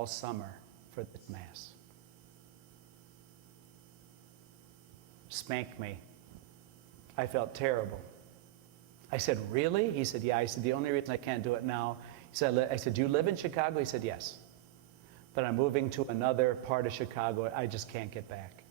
all summer for this Mass. Spanked me. I felt terrible. I said, really? He said, yeah. I said, the only reason I can't do it now, I said, do you live in Chicago? He said, yes. But I'm moving to another part of Chicago. I just can't get back.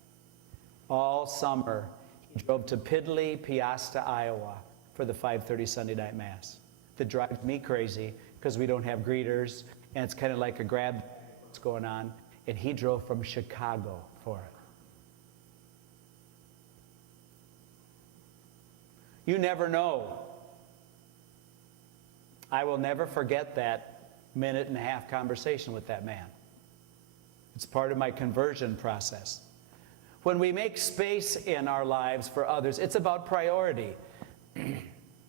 All summer, he drove to Piddly, Piasta, Iowa for the 5:30 Sunday night Mass. That drives me crazy because we don't have greeters, and it's kind of like a grab what's going on. And he drove from Chicago for it. You never know. I will never forget that minute-and-a-half conversation with that man. It's part of my conversion process. When we make space in our lives for others, it's about priority.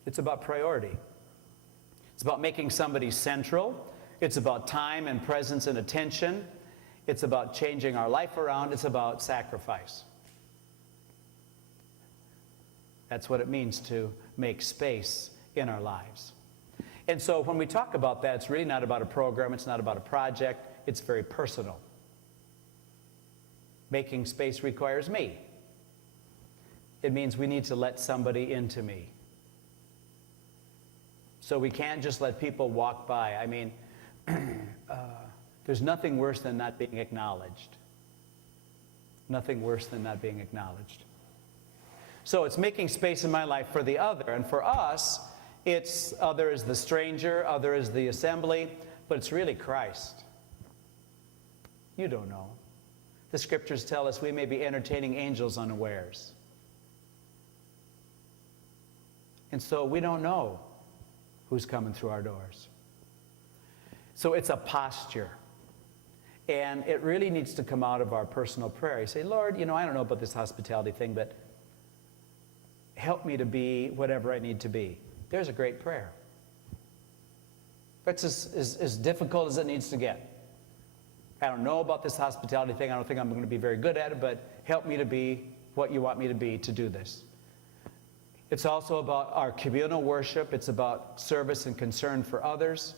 It's about priority. It's about making somebody central. It's about time and presence and attention. It's about changing our life around. It's about sacrifice. That's what it means to make space in our lives. And so when we talk about that, it's really not about a program. It's not about a project. It's very personal. Making space requires me. It means we need to let somebody into me. So we can't just let people walk by. I mean, there's nothing worse than not being acknowledged. Nothing worse than not being acknowledged. So it's making space in my life for the other. And for us, it's other is the stranger, other is the assembly, but it's really Christ. You don't know. The scriptures tell us we may be entertaining angels unawares. And so we don't know who's coming through our doors. So it's a posture. And it really needs to come out of our personal prayer. You say, Lord, I don't know about this hospitality thing, but help me to be whatever I need to be. There's a great prayer. That's as difficult as it needs to get. I don't know about this hospitality thing. I don't think I'm going to be very good at it, but help me to be what you want me to be to do this. It's also about our communal worship. It's about service and concern for others.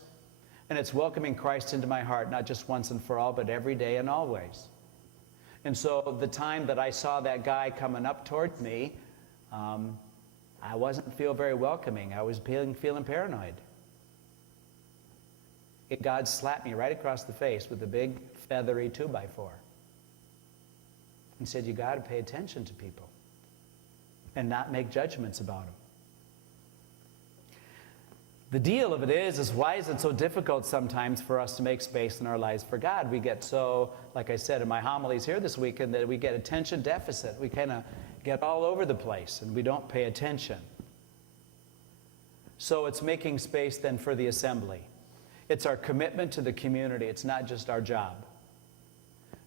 And it's welcoming Christ into my heart, not just once and for all, but every day and always. And so the time that I saw that guy coming up towards me, I wasn't feeling very welcoming. I was feeling paranoid. God slapped me right across the face with a big feathery 2x4. He said, you got to pay attention to people and not make judgments about them. The deal of it is why is it so difficult sometimes for us to make space in our lives for God? We get so, like I said in my homilies here this weekend, that we get attention deficit. We kind of get all over the place and we don't pay attention. So it's making space then for the assembly. It's our commitment to the community. It's not just our job.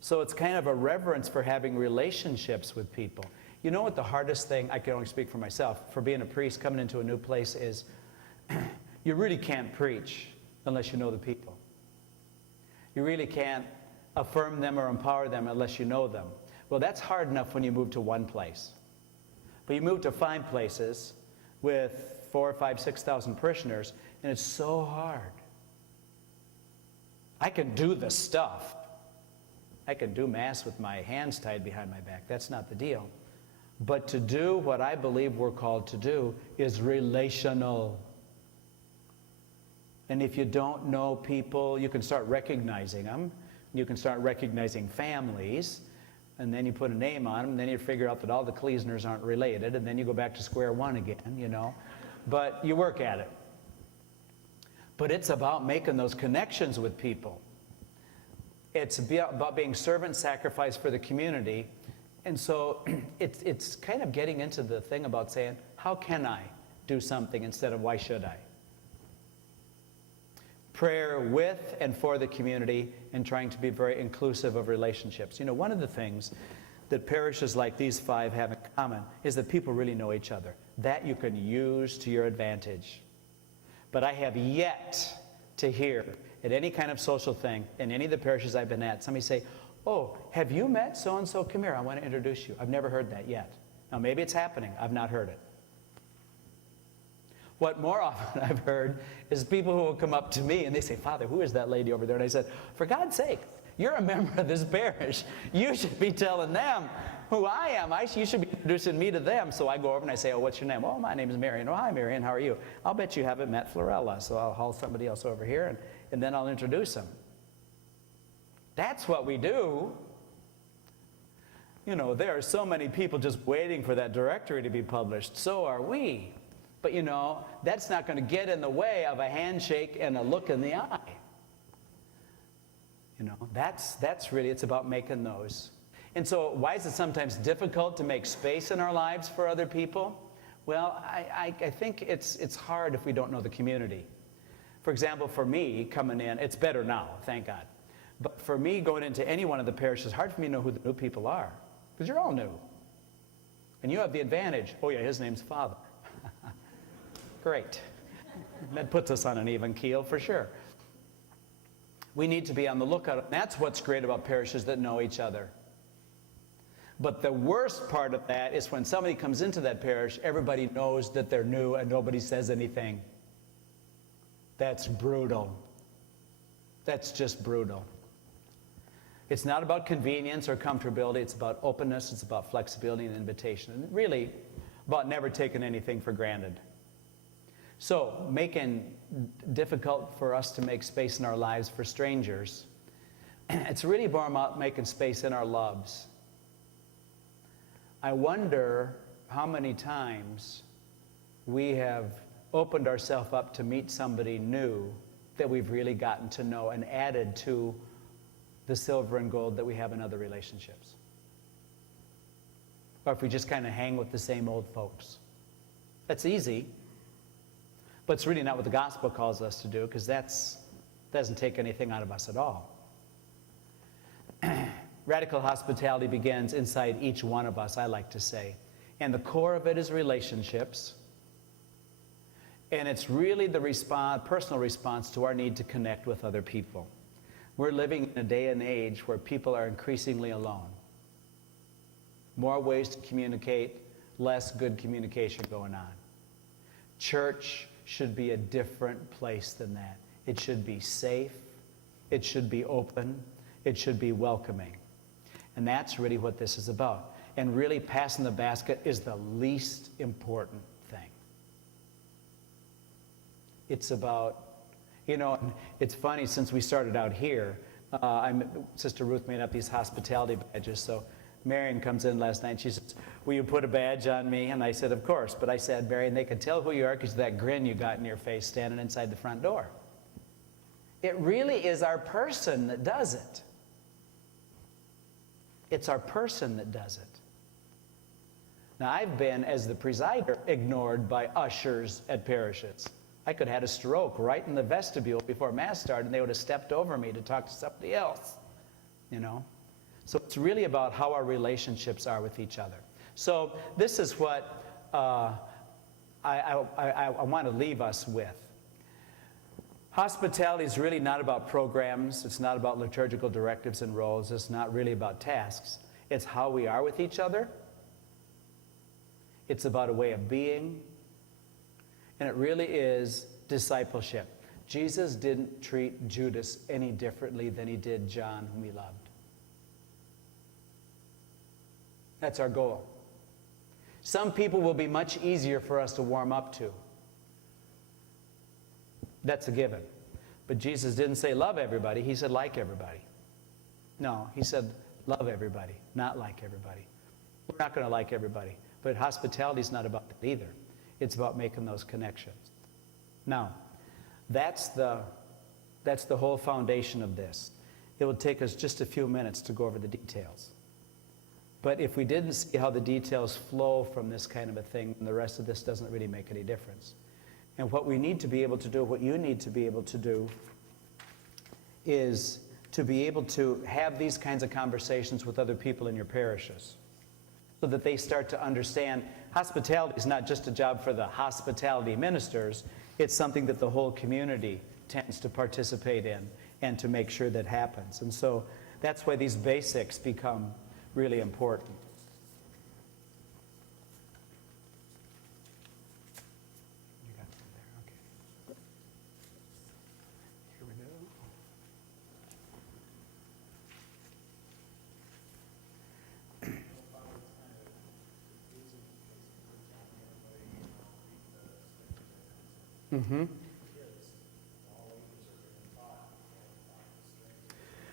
So it's kind of a reverence for having relationships with people. You know what the hardest thing, I can only speak for myself, for being a priest coming into a new place is you really can't preach unless you know the people. You really can't affirm them or empower them unless you know them. Well, that's hard enough when you move to one place. But you move to 5 places with 4,000, 5,000, 6,000 parishioners, and it's so hard. I can do the stuff. I can do Mass with my hands tied behind my back. That's not the deal. But to do what I believe we're called to do is relational. And if you don't know people, you can start recognizing them. You can start recognizing families. And then you put a name on them. And then you figure out that all the Kleesners aren't related. And then you go back to square one again, But you work at it. But it's about making those connections with people. It's about being servant sacrifice for the community. And so it's kind of getting into the thing about saying, how can I do something instead of why should I? Prayer with and for the community and trying to be very inclusive of relationships. One of the things that parishes like these 5 have in common is that people really know each other. That you can use to your advantage. But I have yet to hear at any kind of social thing in any of the parishes I've been at, somebody say, oh, have you met so-and-so? Come here, I want to introduce you. I've never heard that yet. Now, maybe it's happening. I've not heard it. What more often I've heard is people who will come up to me and they say, Father, who is that lady over there? And I said, for God's sake, you're a member of this parish. You should be telling them who I am. You should be introducing me to them. So I go over and I say, oh, what's your name? Oh, my name is Marion. Oh, hi, Marion. How are you? I'll bet you haven't met Florella. So I'll haul somebody else over here, and then I'll introduce them. That's what we do. You know, there are so many people just waiting for that directory to be published. So are we. But, you know, that's not going to get in the way of a handshake and a look in the eye. You know, that's really, it's about making those. And so why is it sometimes difficult to make space in our lives for other people? Well, I think it's hard if we don't know the community. For example, for me coming in, it's better now, thank God. But for me going into any one of the parishes, it's hard for me to know who the new people are. Because you're all new. And you have the advantage. Oh yeah, his name's Father. Great. That puts us on an even keel for sure. We need to be on the lookout. That's what's great about parishes that know each other. But the worst part of that is when somebody comes into that parish, everybody knows that they're new and nobody says anything. That's brutal. That's just brutal. It's not about convenience or comfortability. It's about openness. It's about flexibility and invitation. And really about never taking anything for granted. So making difficult for us to make space in our lives for strangers, it's really more about making space in our loves. I wonder how many times we have opened ourselves up to meet somebody new that we've really gotten to know and added to the silver and gold that we have in other relationships. Or if we just kind of hang with the same old folks. That's easy, but it's really not what the gospel calls us to do, because that doesn't take anything out of us at all. Radical hospitality begins inside each one of us, I like to say. And the core of it is relationships. And it's really the personal response to our need to connect with other people. We're living in a day and age where people are increasingly alone. More ways to communicate, less good communication going on. Church should be a different place than that. It should be safe. It should be open. It should be welcoming. And that's really what this is about. And really passing the basket is the least important thing. It's about, you know, it's funny, since we started out here, Sister Ruth made up these hospitality badges. So Marion comes in last night and she says, will you put a badge on me? And I said, of course. But I said, Marion, they can tell who you are because of that grin you got in your face standing inside the front door. It really is our person that does it. It's our person that does it. Now, I've been, as the presider, ignored by ushers at parishes. I could have had a stroke right in the vestibule before Mass started, and they would have stepped over me to talk to somebody else, you know. So it's really about how our relationships are with each other. So this is what I want to leave us with. Hospitality is really not about programs. It's not about liturgical directives and roles. It's not really about tasks. It's how we are with each other. It's about a way of being. And it really is discipleship. Jesus didn't treat Judas any differently than he did John, whom he loved. That's our goal. Some people will be much easier for us to warm up to. That's a given. But Jesus didn't say love everybody. He said like everybody. No, he said love everybody, not like everybody. We're not going to like everybody. But hospitality is not about that either. It's about making those connections. Now, that's the whole foundation of this. It will take us just a few minutes to go over the details. But if we didn't see how the details flow from this kind of a thing, then the rest of this doesn't really make any difference. And what we need to be able to do, what you need to be able to do, is to be able to have these kinds of conversations with other people in your parishes so that they start to understand hospitality is not just a job for the hospitality ministers, it's something that the whole community tends to participate in and to make sure that happens. And so that's why these basics become really important.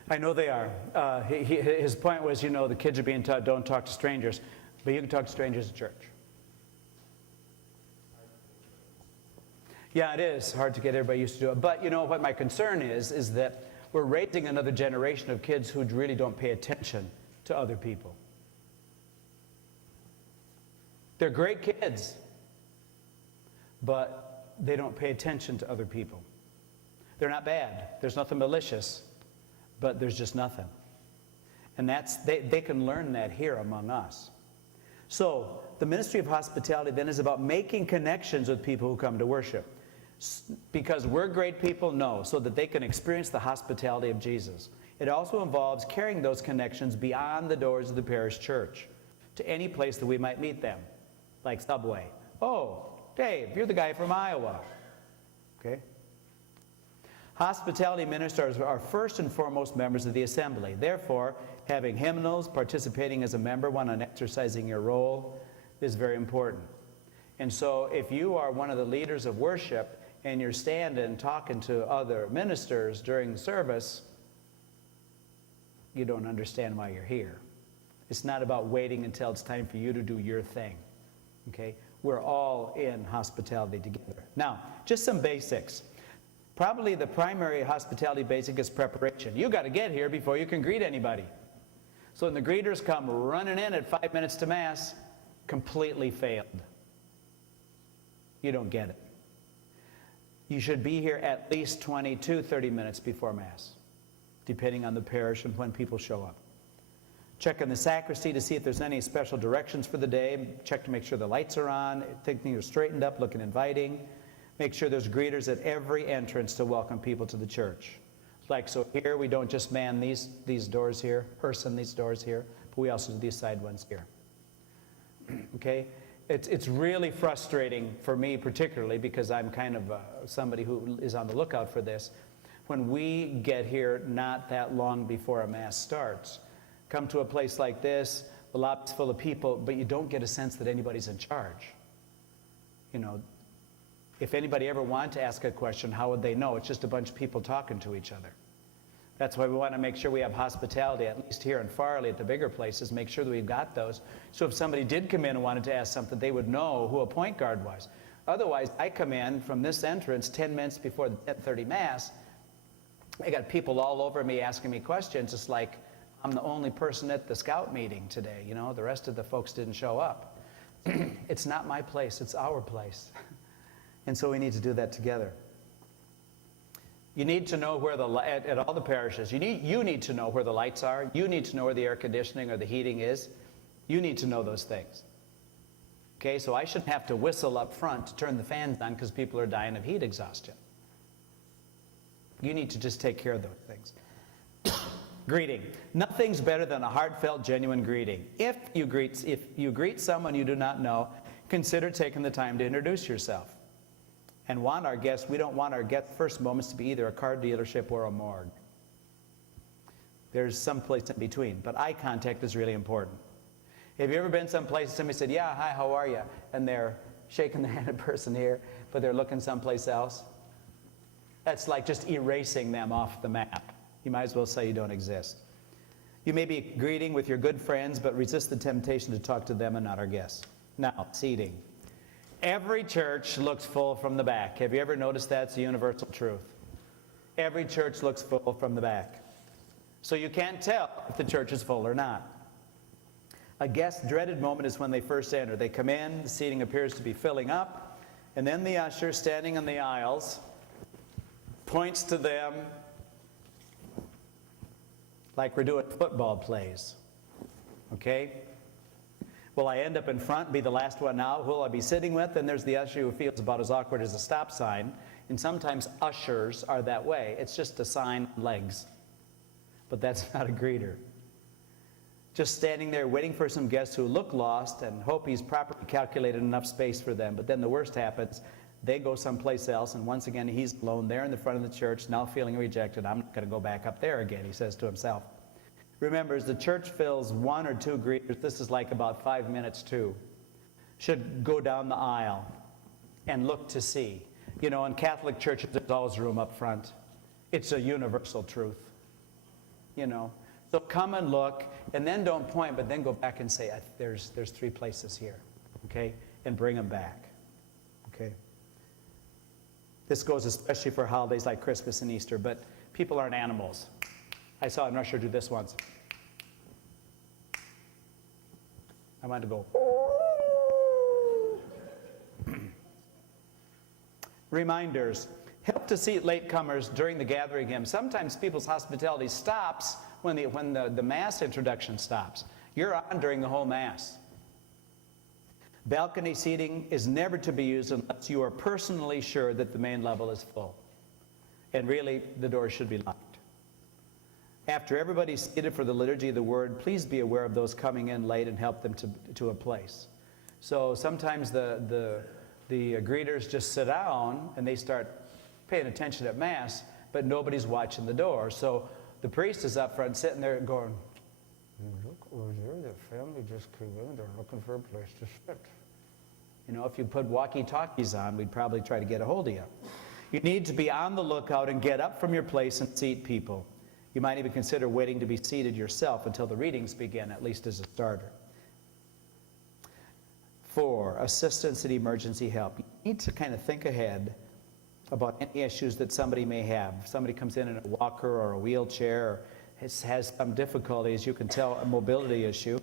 I know they are. His point was, the kids are being taught don't talk to strangers, but you can talk to strangers at church. Yeah, it is hard to get everybody used to do it. But what my concern is that we're raising another generation of kids who really don't pay attention to other people. They're great kids, but they don't pay attention to other people. They're not bad. There's nothing malicious, but there's just nothing. And they can learn that here among us. So the ministry of hospitality then is about making connections with people who come to worship. Because we're great people? No, so that they can experience the hospitality of Jesus. It also involves carrying those connections beyond the doors of the parish church to any place that we might meet them, like Subway. Oh, Dave, you're the guy from Iowa. Okay? Hospitality ministers are first and foremost members of the assembly. Therefore, having hymnals, participating as a member, one, and exercising your role is very important. And so if you are one of the leaders of worship and you're standing talking to other ministers during the service, you don't understand why you're here. It's not about waiting until it's time for you to do your thing. Okay? We're all in hospitality together. Now, just some basics. Probably the primary hospitality basic is preparation. You got to get here before you can greet anybody. So when the greeters come running in at 5 minutes to Mass, completely failed. You don't get it. You should be here at least 20 to 30 minutes before Mass, depending on the parish and when people show up. Check in the sacristy to see if there's any special directions for the day. Check to make sure the lights are on, things are straightened up, looking inviting. Make sure there's greeters at every entrance to welcome people to the church. Like, so here we don't just man these doors here, person these doors here, but we also do these side ones here. Okay? It's really frustrating for me particularly because I'm kind of somebody who is on the lookout for this. When we get here not that long before a Mass starts, come to a place like this, the lobby's full of people, but you don't get a sense that anybody's in charge. If anybody ever wanted to ask a question, how would they know? It's just a bunch of people talking to each other. That's why we want to make sure we have hospitality, at least here in Farley, at the bigger places, make sure that we've got those. So if somebody did come in and wanted to ask something, they would know who a point guard was. Otherwise, I come in from this entrance 10 minutes before the 10:30 Mass. I got people all over me asking me questions. It's like I'm the only person at the scout meeting today. The rest of the folks didn't show up. It's not my place. It's our place. And so we need to do that together. You need to know where at all the parishes, you need to know where the lights are. You need to know where the air conditioning or the heating is. You need to know those things. Okay, so I shouldn't have to whistle up front to turn the fans on because people are dying of heat exhaustion. You need to just take care of those things. Greeting. Nothing's better than a heartfelt, genuine greeting. If you greet someone you do not know, consider taking the time to introduce yourself. And we don't want our guest first moments to be either a car dealership or a morgue. There's some place in between, but eye contact is really important. Have you ever been someplace and somebody said, yeah, hi, how are you? And they're shaking the hand of a person here, but they're looking someplace else? That's like just erasing them off the map. You might as well say you don't exist. You may be greeting with your good friends, but resist the temptation to talk to them and not our guests. Now, seating. Every church looks full from the back. Have you ever noticed that? It's a universal truth. Every church looks full from the back. So you can't tell if the church is full or not. A guest's dreaded moment is when they first enter. They come in, the seating appears to be filling up, and then the usher standing in the aisles points to them like we're doing football plays. Okay? Will I end up in front, be the last one out? Who will I be sitting with? And there's the usher who feels about as awkward as a stop sign. And sometimes ushers are that way. It's just a sign on legs. But that's not a greeter. Just standing there waiting for some guests who look lost and hope he's properly calculated enough space for them. But then the worst happens. They go someplace else, and once again he's alone there in the front of the church, now feeling rejected. I'm not going to go back up there again, he says to himself. Remember, as the church fills one or two greeters, this is like about 5 minutes too, should go down the aisle and look to see. You know, in Catholic churches, there's always room up front. It's a universal truth, you know. So come and look, and then don't point, but then go back and say, there's 3 places here, okay? And bring them back, okay? This goes especially for holidays like Christmas and Easter, but people aren't animals. I saw an usher do this once. I wanted to go. Reminders. Help to seat latecomers during the gathering hymn. Sometimes people's hospitality stops when the Mass introduction stops. You're on during the whole Mass. Balcony seating is never to be used unless you are personally sure that the main level is full. And really, the doors should be locked. After everybody's seated for the liturgy of the word, please be aware of those coming in late and help them to a place. So sometimes the greeters just sit down and they start paying attention at Mass, but nobody's watching the door. So the priest is up front sitting there going, look over there, that family just came in, they're looking for a place to sit. You know, if you put walkie-talkies on, we'd probably try to get a hold of you. You need to be on the lookout and get up from your place and seat people. You might even consider waiting to be seated yourself until the readings begin, at least as a starter. 4, assistance and emergency help. You need to kind of think ahead about any issues that somebody may have. If somebody comes in a walker or a wheelchair or has some difficulty, as you can tell, a mobility issue,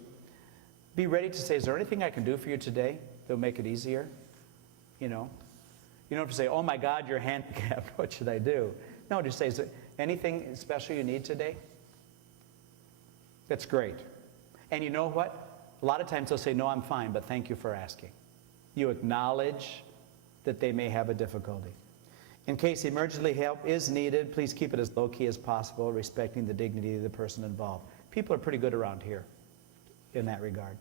be ready to say, is there anything I can do for you today that will make it easier? You know? You don't have to say, oh my God, you're handicapped, what should I do? No, just say, is there anything special you need today? That's great. And you know what? A lot of times they'll say, no, I'm fine, but thank you for asking. You acknowledge that they may have a difficulty. In case emergency help is needed, please keep it as low-key as possible, respecting the dignity of the person involved. People are pretty good around here in that regard.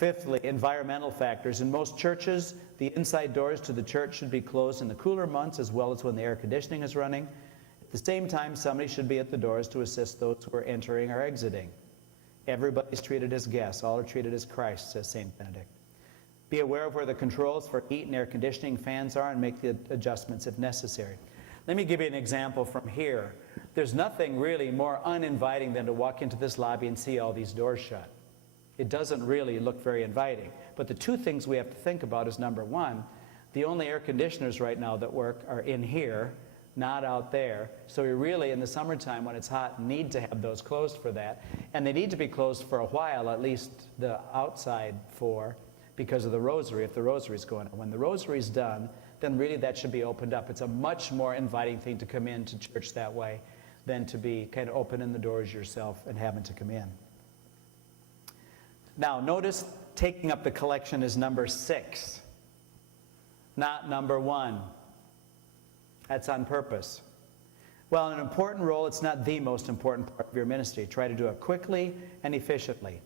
5thly, environmental factors. In most churches, the inside doors to the church should be closed in the cooler months as well as when the air conditioning is running. At the same time, somebody should be at the doors to assist those who are entering or exiting. Everybody's treated as guests. All are treated as Christ, says St. Benedict. Be aware of where the controls for heat and air conditioning fans are and make the adjustments if necessary. Let me give you an example from here. There's nothing really more uninviting than to walk into this lobby and see all these doors shut. It doesn't really look very inviting. But the 2 things we have to think about is, number 1, the only air conditioners right now that work are in here, not out there. So we really, in the summertime when it's hot, need to have those closed for that. And they need to be closed for a while, at least the outside 4, because of the rosary, if the rosary's going on. When the rosary's done, then really that should be opened up. It's a much more inviting thing to come into church that way than to be kind of opening the doors yourself and having to come in. Now, notice taking up the collection is number 6, not number 1. That's on purpose. Well, an important role, it's not the most important part of your ministry. Try to do it quickly and efficiently.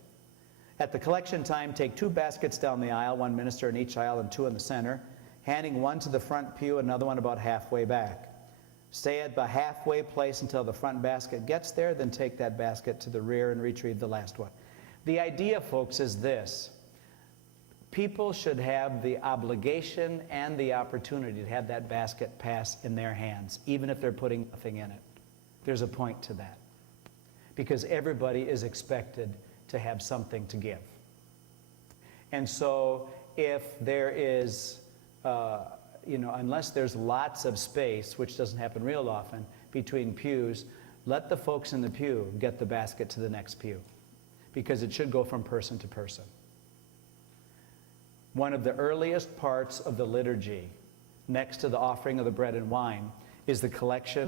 At the collection time, take 2 baskets down the aisle, 1 minister in each aisle and 2 in the center, handing one to the front pew, another one about halfway back. Stay at the halfway place until the front basket gets there, then take that basket to the rear and retrieve the last one. The idea, folks, is this. People should have the obligation and the opportunity to have that basket pass in their hands, even if they're putting nothing in it. There's a point to that. Because everybody is expected to have something to give. And so if there is, unless there's lots of space, which doesn't happen real often, between pews, let the folks in the pew get the basket to the next pew. Because it should go from person to person. One of the earliest parts of the liturgy, next to the offering of the bread and wine, is the collection